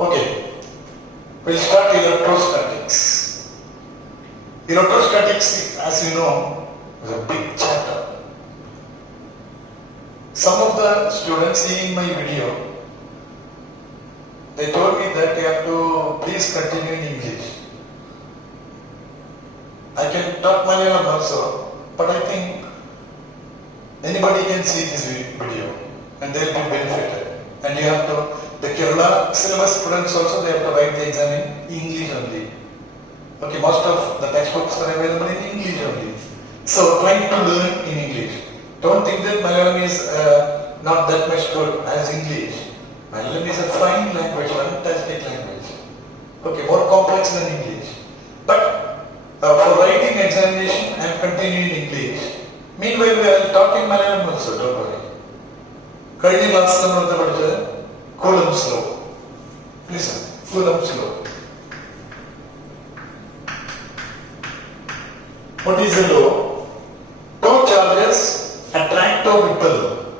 Okay, we'll start electrostatics. Electrostatics, as you know, is a big chapter. Some of the students seeing my video, they told me that you have to please continue in English. I can talk Malayalam also, but I think anybody can see this video and they will be benefited. And you have to, the Kerala syllabus students also, they have to write the exam in English only. Okay, most of the textbooks are available in English only. So trying to learn in English. Don't think that Malayalam is not that much good as English. Malayalam is a fine language, fantastic language. Okay, more complex than English. But for writing examination, I am continuing in English. Meanwhile, we are talking Malayalam also, don't worry. Currently, last time we have Coulomb's law. Listen, Coulomb's law. What is the law? Two charges attract or repel.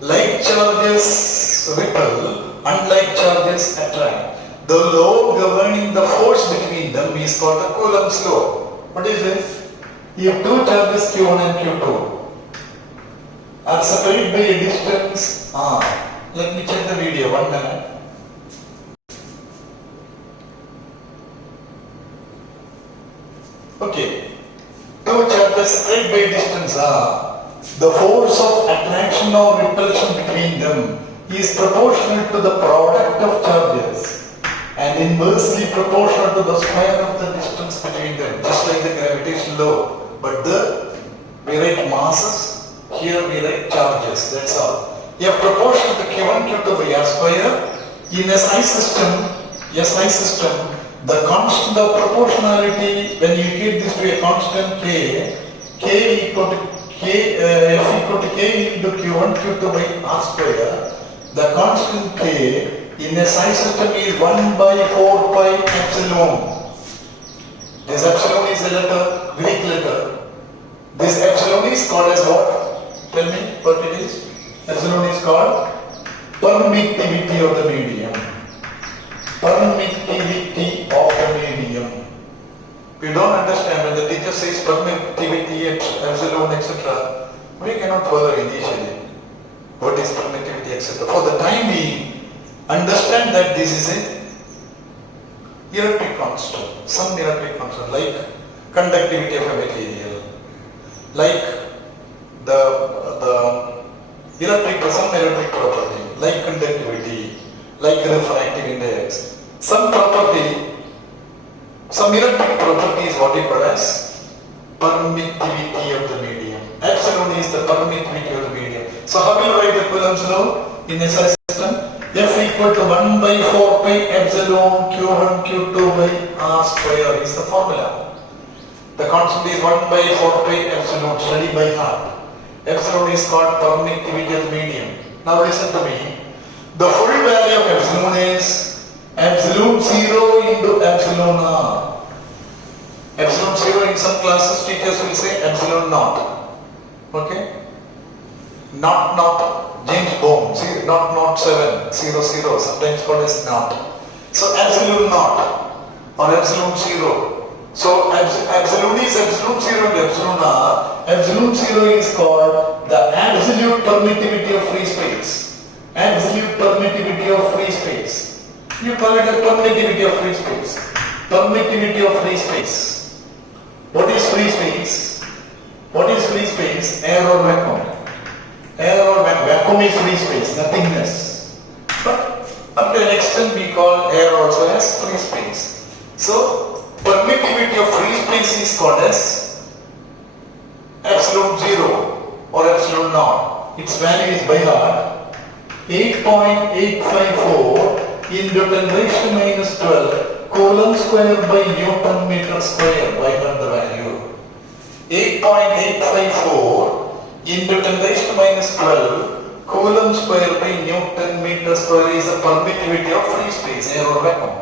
Like charges repel, unlike charges attract. The law governing the force between them is called the Coulomb's law. What is this? You have two charges Q1 and Q2 are separated by a distance. Let me check the video, 1 minute. Okay. Two charges separated by a distance the force of attraction or repulsion between them is proportional to the product of charges and inversely proportional to the square of the distance between them, just like the gravitational law. But we write masses, here we write charges, that's all. You have proportion to Q1, Q2 by R square. In a SI system, the constant of proportionality, when you give this to a constant K equal to F equal to K into Q1, Q2 by R square, the constant K in a SI system is 1 by 4 pi epsilon. This epsilon is a letter, Greek letter. This epsilon is called as what? Tell me what it is. Epsilon is called permittivity of the medium. Permittivity of the medium. We don't understand when the teacher says permittivity, epsilon, etc. We cannot follow initially. What is permittivity, etc. For the time being, understand that this is a electric constant. Some electric constant like conductivity of a material, like the some electric property, like conductivity, like refractive index. Some electric property is what we call as permittivity of the medium. Epsilon is the permittivity of the medium. So how will you write the Coulomb's law in a SI system? F equal to 1 by 4 pi epsilon Q1 Q2 by R square is the formula. The constant is 1 by 4 pi epsilon, study by heart. Epsilon is called permittivity of the medium. Now listen to me. The full value of epsilon is epsilon 0 into epsilon r. Epsilon 0 in some classes teachers will say epsilon naught. Okay? Not James Bond, see, not 7, 0, 0, sometimes called as naught. So epsilon naught or epsilon 0. So epsilon is epsilon 0 and epsilon r. Epsilon 0 is called the absolute permittivity of free space. Absolute permittivity of free space. You call it a permittivity of free space. Permittivity of free space. What is free space? What is free space? Air or vacuum? Air or vacuum is free space, nothingness. But up to an extent we call air also as free space. So permittivity of free space is called as epsilon 0 or epsilon naught. Its value is by heart 8.854 into 10 raised to minus 12 Coulomb square by Newton meter square by heart the value. 8.854 into 10 raised to minus 12 Coulomb square by Newton meter square is the permittivity of free space, air or vacuum.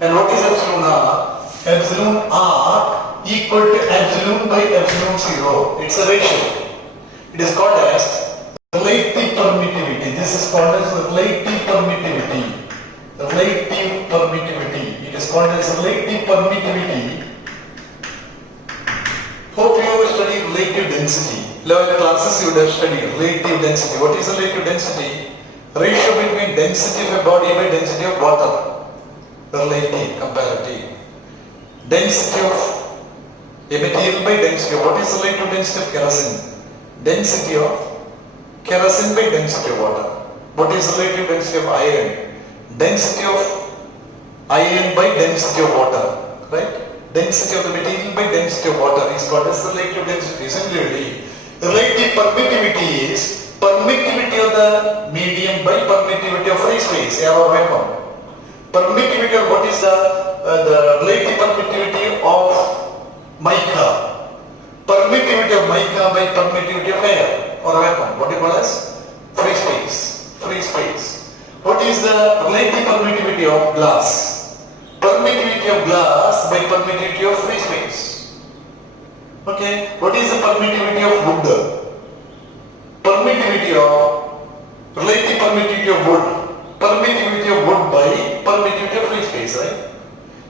And what is epsilon r? Epsilon r equal to epsilon by epsilon 0. It's a ratio. It is called as relative permittivity. This is called as relative permittivity. relative permittivity. It is called as relative permittivity. Hope you have studied relative density. Lower classes you would have studied relative density. What is relative density? Ratio between density of a body by density of water. Relative, comparative. Density of a material by density of, what is the relative density of kerosene? Density of kerosene by density of water. What is the relative density of iron? Density of iron by density of water, right? Density of the material by density of water is called as relative density. Similarly, relative permittivity is permittivity of the medium by permittivity of free space, air or vacuum. Permittivity of, what is the relative permittivity of mica? Permittivity of mica by permittivity of air or vacuum. What do you call as free space? Free space. What is the relative permittivity of glass? Permittivity of glass by permittivity of free space. Okay. What is the permittivity of wood? Permittivity of, relative permittivity of wood. Permittivity of wood by permittivity of free space, right?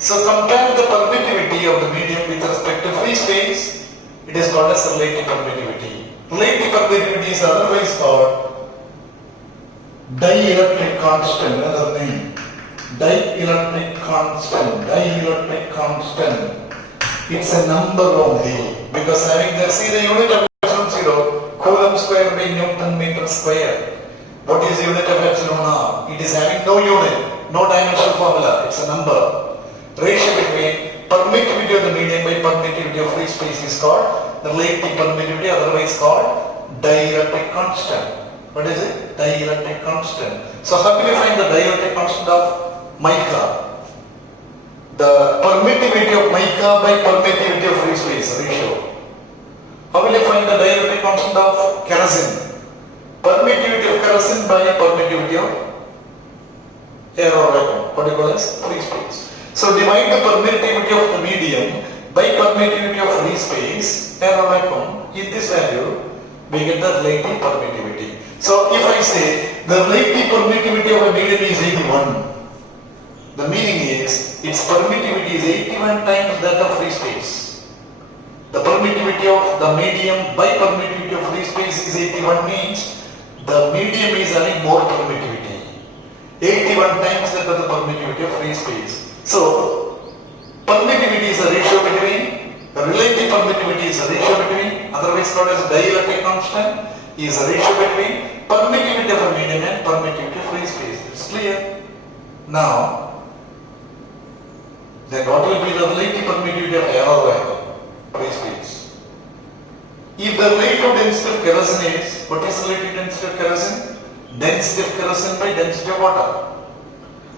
So compare the permittivity of the medium with respect to free space. It is called as relative permittivity. Relative permittivity is otherwise called dielectric constant, another name. Dielectric constant, dielectric constant. It's a number only because having the, see the unit of epsilon 0, Coulomb square by Newton meter square. What is the unit of epsilon r? It is having no unit, no dimensional formula, it's a number. Ratio between permittivity of the medium by permittivity of free space is called relative permittivity, otherwise called dielectric constant. What is it? Dielectric constant. So how will you find the dielectric constant of mica? The permittivity of mica by permittivity of free space ratio. How will you find the dielectric constant of kerosene? Permittivity of kerosene by permittivity of air or vacuum. What do you call as free space? So divide the permittivity of the medium by permittivity of free space, air or vacuum. In this value, we get the relative permittivity. So if I say the relative permittivity of a medium is 81, the meaning is its permittivity is 81 times that of free space. The permittivity of the medium by permittivity of free space is 81 means the medium is having more permittivity. 81 times that of the permittivity of free space. So permittivity is a ratio between, the relative permittivity is a ratio between, otherwise called as dielectric constant, is a ratio between permittivity of a medium and permittivity of free space. It's clear? Now, then what will be the relative permittivity of air or vacuum? Free space. If the relative density of kerosene is, what is the relative density of kerosene? Density of kerosene by density of water.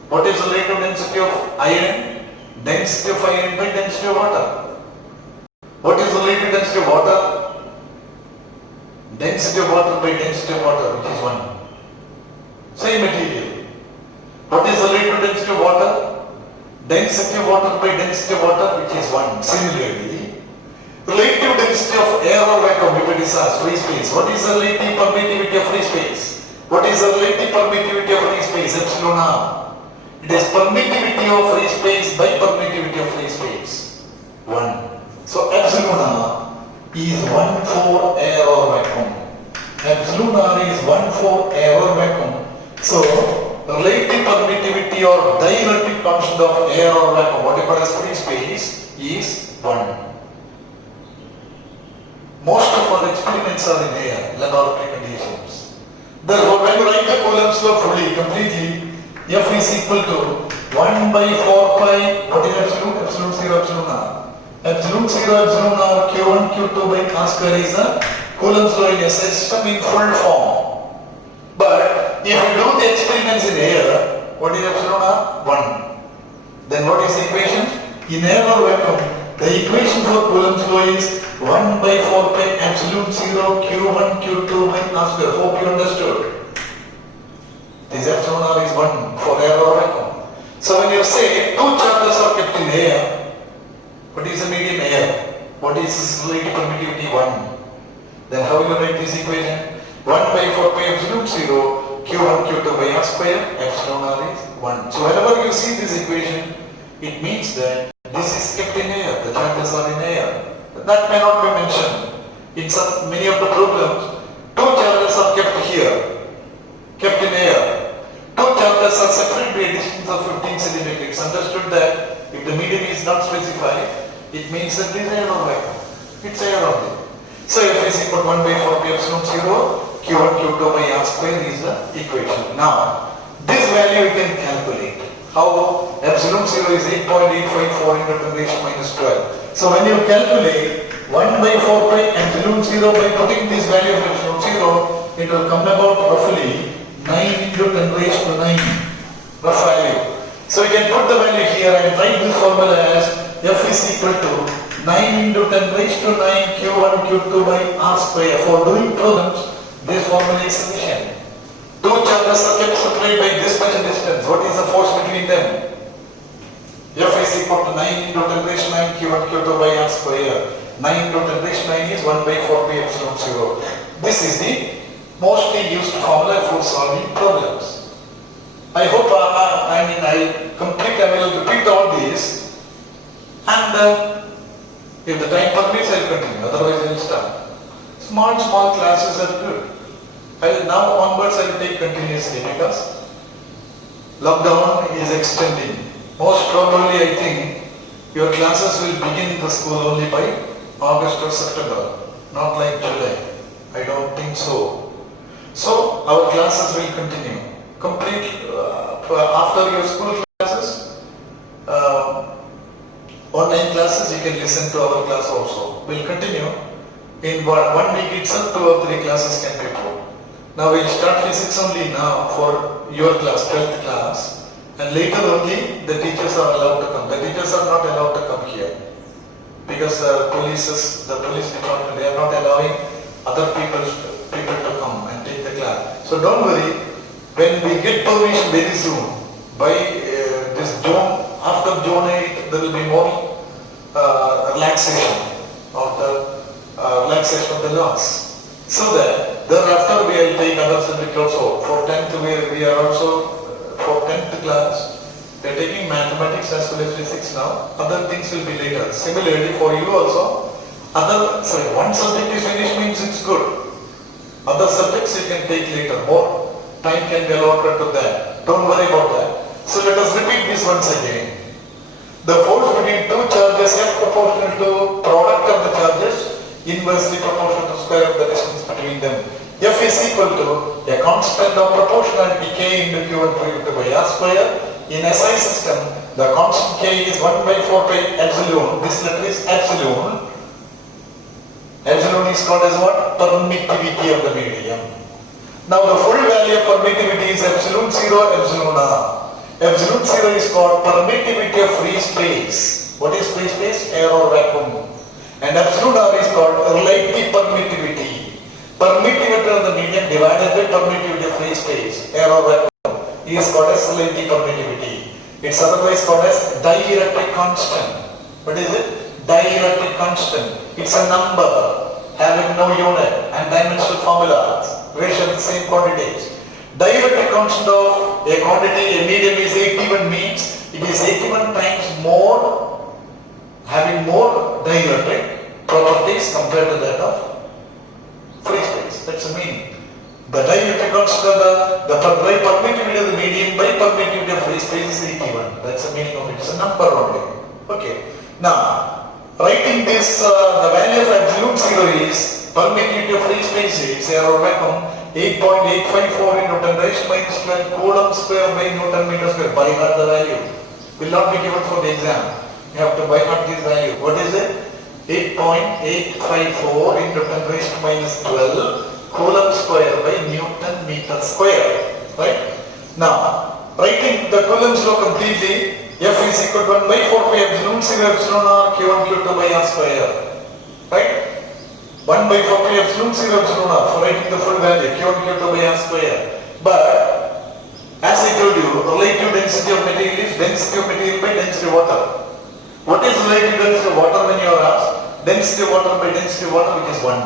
What is the relative density of iron? Density of iron by density of water. What is the relative density of water? Density of water by density of water, which is 1. Same material. What is the relative density of water? Density of water by density of water, which is 1. Similarly, relative density of air or vacuum, if it is asked, free space. What is the relative permittivity of free space? What is the relative permittivity of free space? Epsilon r. It is permittivity of free space by permittivity of free space. 1. So epsilon r is 1 for air or vacuum. Epsilon r is 1 for air or vacuum. So relative permittivity or dielectric constant of air or vacuum, whatever is free space, is 1. Most of our experiments are in air, laboratory conditions. Therefore, when you write the Coulomb's law fully, completely, F is equal to 1 by 4 pi, what is epsilon? Epsilon 0, epsilon r. Epsilon 0, epsilon r, q1, q2 by r square is the Coulomb's law in a system in full form. But if you do the experiments in air, what is epsilon r? 1. Then what is the equation? In air or vacuum, the equation for Coulomb's law is 1 by 4 pi epsilon 0 q1 q2 by r square. Hope you understood. This epsilon r is 1 for air or vacuum. So when you say two charges are kept in air, what is the medium air? What is relative permittivity? 1. Then how will you write this equation? 1 by 4 pi epsilon 0 q1 q2 by r square, epsilon r is 1. So whenever you see this equation, it means that this is kept in air, the charges are in air. That may not be mentioned. In many of the problems, two charges are kept here, kept in air. Two charges are separated by a distance of 15 centimeters. It's understood that if the medium is not specified, it means that there is air or vacuum. It's air only. So F is equal to 1 by 4 pi epsilon 0, Q1 Q2 by R square is the equation. Now, this value you can calculate. How? Epsilon 0 is 8.854 into 10 raised to minus 12. So when you calculate 1 by 4 pi epsilon 0 by putting this value of epsilon 0, it will come about roughly 9 into 10 raised to 9. Rough value. So you can put the value here and write this formula as F is equal to 9 into 10 raised to 9 Q1 Q2 by R square. For doing problems, this formula is sufficient. Two charges are kept separated by this much distance. What is the force between them? F is equal to 9 into 10 raised to 9 Q1 Q2 by R square. 9 into 10 raised to 9 is 1 by 4 pi epsilon 0. This is the mostly used formula for solving problems. I hope I will repeat all these, and if the time permits, I will continue, otherwise I will stop. Small classes are good. Now onwards I will take continuously because lockdown is extending. Most probably I think your classes will begin in the school only by August or September, not like July. I don't think so. So our classes will continue. Complete after your school classes, online classes you can listen to our class also. We'll continue. In 1 week itself 2 or 3 classes can be taught. Now we'll start physics only now for your class, 12th class, and later only the teachers are allowed to come. The teachers are not allowed to come here because the police department, they are not allowing other people to come and take the class. So don't worry, when we get permission very soon, by this June, after June 8, there will be more relaxation of the laws. So that thereafter we will take other subjects also. For 10th we are also, for 10th class, we are taking mathematics as well as physics now. Other things will be later. Similarly for you also, one subject is finished means it's good. Other subjects you can take later. More time can be allotted to that. Don't worry about that. So let us repeat this once again. The force between two charges F proportional to product of the charges inversely proportional to square of the distance between them. F is equal to a constant of proportionality K into Q1 Q2 by R square. In SI system, the constant K is 1 by 4 pi epsilon. This letter is epsilon. Epsilon is called as what? Permittivity of the medium. Now the full value of permittivity is epsilon 0, epsilon R. Epsilon 0 is called permittivity of free space. What is free space? Air or vacuum. And epsilon R is called relative permittivity. Permittivity of the medium divided by permittivity of free space, air or vacuum, is called as relative permittivity. It's otherwise called as dielectric constant. What is it? Dielectric constant. It's a number having no unit and dimensional formulas, ratio of the same quantities. Dielectric constant of a quantity, a medium is 81 means it is 81 times more, having more dielectric properties compared to that of free space. That's the meaning. The dielectric constant of the permittivity of the medium by permittivity of free space is 81. That's the meaning of it. It's a number only. Okay. Now, writing this, the value of epsilon 0 is permittivity of free space is air or vacuum 8.854 into 10 raised to minus 12 Coulomb square by Newton meter square. By heart the value. Will not be given for the exam. You have to by heart this value. What is it? 8.854 into 10 raised to minus 12 Coulomb square by Newton meter square. Right? Now, writing the Coulomb's law completely, F is equal to 1 by 4 pi epsilon 0 epsilon R Q1 Q2 by R square. Right? 1 by 4 pi epsilon 0 epsilon R for writing the full value Q1 Q2 by R square. But as I told you, relative density of material is density of material by density of water. What is relative density of water when you are asked? Density of water by density of water, which is 1.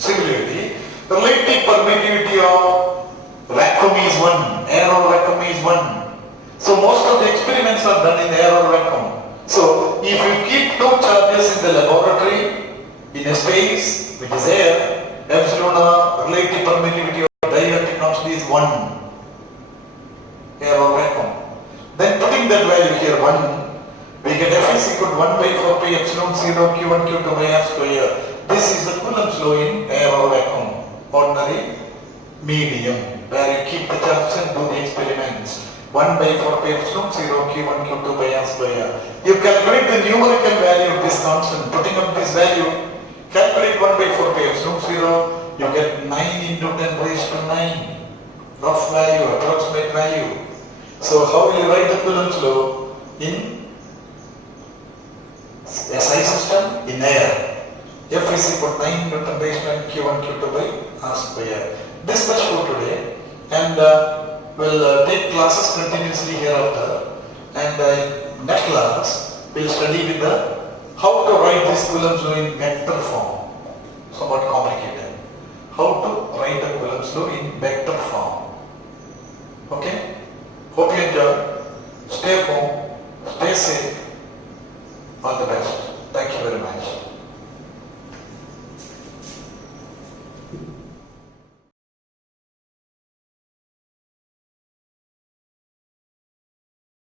Similarly, relative permittivity of vacuum is 1, air or vacuum is 1. So most of the experiments are done in air or vacuum. So if you keep two charges in the laboratory in a space which is air, epsilon relative permittivity or dielectric constant is 1, air or vacuum. Then putting that value here 1, we get F is equal to 1 by 4 pi epsilon 0 q1 q2 by r square. This is the Coulomb's law in air or vacuum, ordinary medium, where you keep the charge and do the experiments. 1 by 4 pi epsilon 0 q1 q2 by r square. You calculate the numerical value of this constant. Putting up this value, calculate 1 by 4 pi epsilon 0, you get 9 into 10 raised to 9. Rough value, approximate value. So how will you write the Coulomb's law in SI system? In air. F is equal to 9 Newton raised to q1 q2 by r square. This much for today, and we'll take classes continuously hereafter, and next class we'll study with the how to write this Coulomb's law in vector form. Somewhat complicated. How to write the Coulomb's law in vector form. Okay?